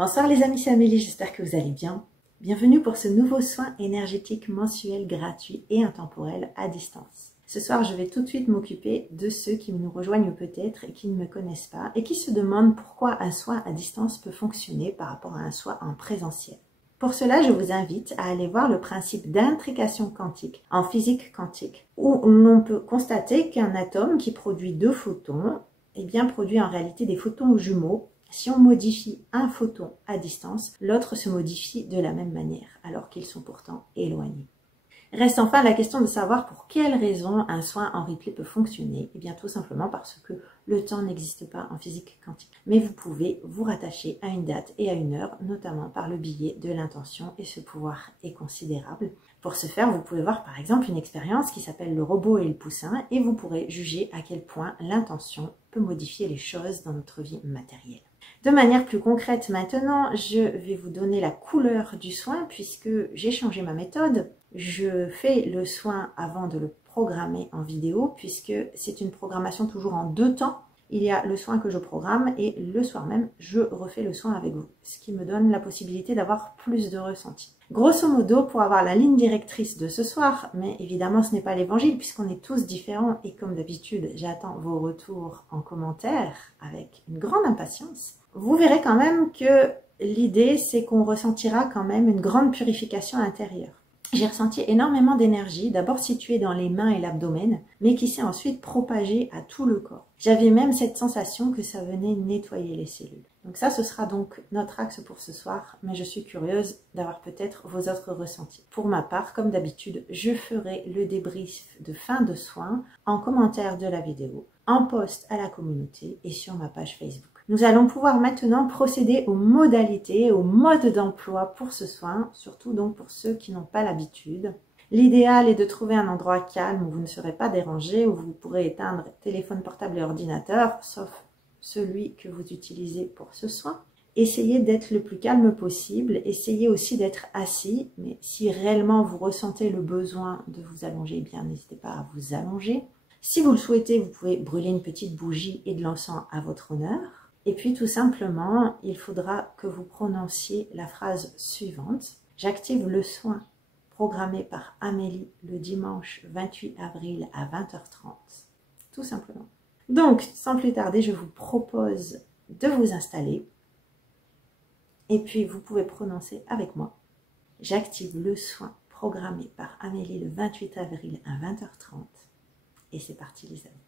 Bonsoir les amis, c'est Amélie, j'espère que vous allez bien. Bienvenue pour ce nouveau soin énergétique mensuel gratuit et intemporel à distance. Ce soir, je vais tout de suite m'occuper de ceux qui nous rejoignent peut-être et qui ne me connaissent pas et qui se demandent pourquoi un soin à distance peut fonctionner par rapport à un soin en présentiel. Pour cela, je vous invite à aller voir le principe d'intrication quantique en physique quantique, où l'on peut constater qu'un atome qui produit deux photons, produit en réalité des photons jumeaux. Si on modifie un photon à distance, l'autre se modifie de la même manière, alors qu'ils sont pourtant éloignés. Reste enfin la question de savoir pour quelles raisons un soin en replay peut fonctionner. Tout simplement parce que le temps n'existe pas en physique quantique. Mais vous pouvez vous rattacher à une date et à une heure, notamment par le biais de l'intention, et ce pouvoir est considérable. Pour ce faire, vous pouvez voir par exemple une expérience qui s'appelle le robot et le poussin, et vous pourrez juger à quel point l'intention peut modifier les choses dans notre vie matérielle. De manière plus concrète maintenant, je vais vous donner la couleur du soin puisque j'ai changé ma méthode. Je fais le soin avant de le programmer en vidéo puisque c'est une programmation toujours en deux temps. Il y a le soin que je programme et le soir même, je refais le soin avec vous, ce qui me donne la possibilité d'avoir plus de ressenti. Grosso modo, pour avoir la ligne directrice de ce soir, mais évidemment ce n'est pas l'évangile puisqu'on est tous différents et comme d'habitude, j'attends vos retours en commentaire avec une grande impatience. Vous verrez quand même que l'idée, c'est qu'on ressentira quand même une grande purification intérieure. J'ai ressenti énormément d'énergie, d'abord située dans les mains et l'abdomen, mais qui s'est ensuite propagée à tout le corps. J'avais même cette sensation que ça venait nettoyer les cellules. Donc ça, ce sera donc notre axe pour ce soir, mais je suis curieuse d'avoir peut-être vos autres ressentis. Pour ma part, comme d'habitude, je ferai le débrief de fin de soin en commentaire de la vidéo, en post à la communauté et sur ma page Facebook. Nous allons pouvoir maintenant procéder aux modalités, au mode d'emploi pour ce soin, surtout donc pour ceux qui n'ont pas l'habitude. L'idéal est de trouver un endroit calme où vous ne serez pas dérangé, où vous pourrez éteindre téléphone portable et ordinateur, sauf celui que vous utilisez pour ce soin. Essayez d'être le plus calme possible, essayez aussi d'être assis, mais si réellement vous ressentez le besoin de vous allonger, n'hésitez pas à vous allonger. Si vous le souhaitez, vous pouvez brûler une petite bougie et de l'encens à votre honneur. Et puis tout simplement, il faudra que vous prononciez la phrase suivante. J'active le soin programmé par Amélie le dimanche 28 avril à 20h30. Tout simplement. Donc, sans plus tarder, je vous propose de vous installer. Et puis, vous pouvez prononcer avec moi. J'active le soin programmé par Amélie le 28 avril à 20h30. Et c'est parti les amis.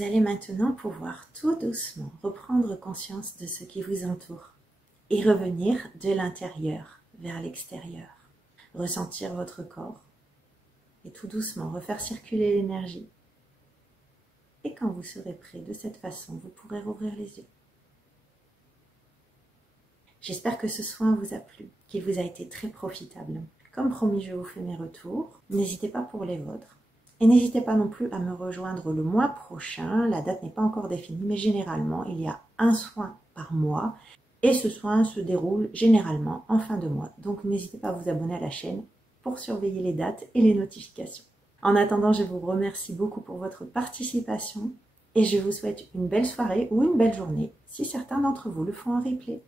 Vous allez maintenant pouvoir tout doucement reprendre conscience de ce qui vous entoure et revenir de l'intérieur vers l'extérieur. Ressentir votre corps et tout doucement refaire circuler l'énergie. Et quand vous serez prêt de cette façon, vous pourrez rouvrir les yeux. J'espère que ce soin vous a plu, qu'il vous a été très profitable. Comme promis, je vous fais mes retours. N'hésitez pas pour les vôtres. Et n'hésitez pas non plus à me rejoindre le mois prochain. La date n'est pas encore définie, mais généralement, il y a un soin par mois. Et ce soin se déroule généralement en fin de mois. Donc n'hésitez pas à vous abonner à la chaîne pour surveiller les dates et les notifications. En attendant, je vous remercie beaucoup pour votre participation et je vous souhaite une belle soirée ou une belle journée si certains d'entre vous le font en replay.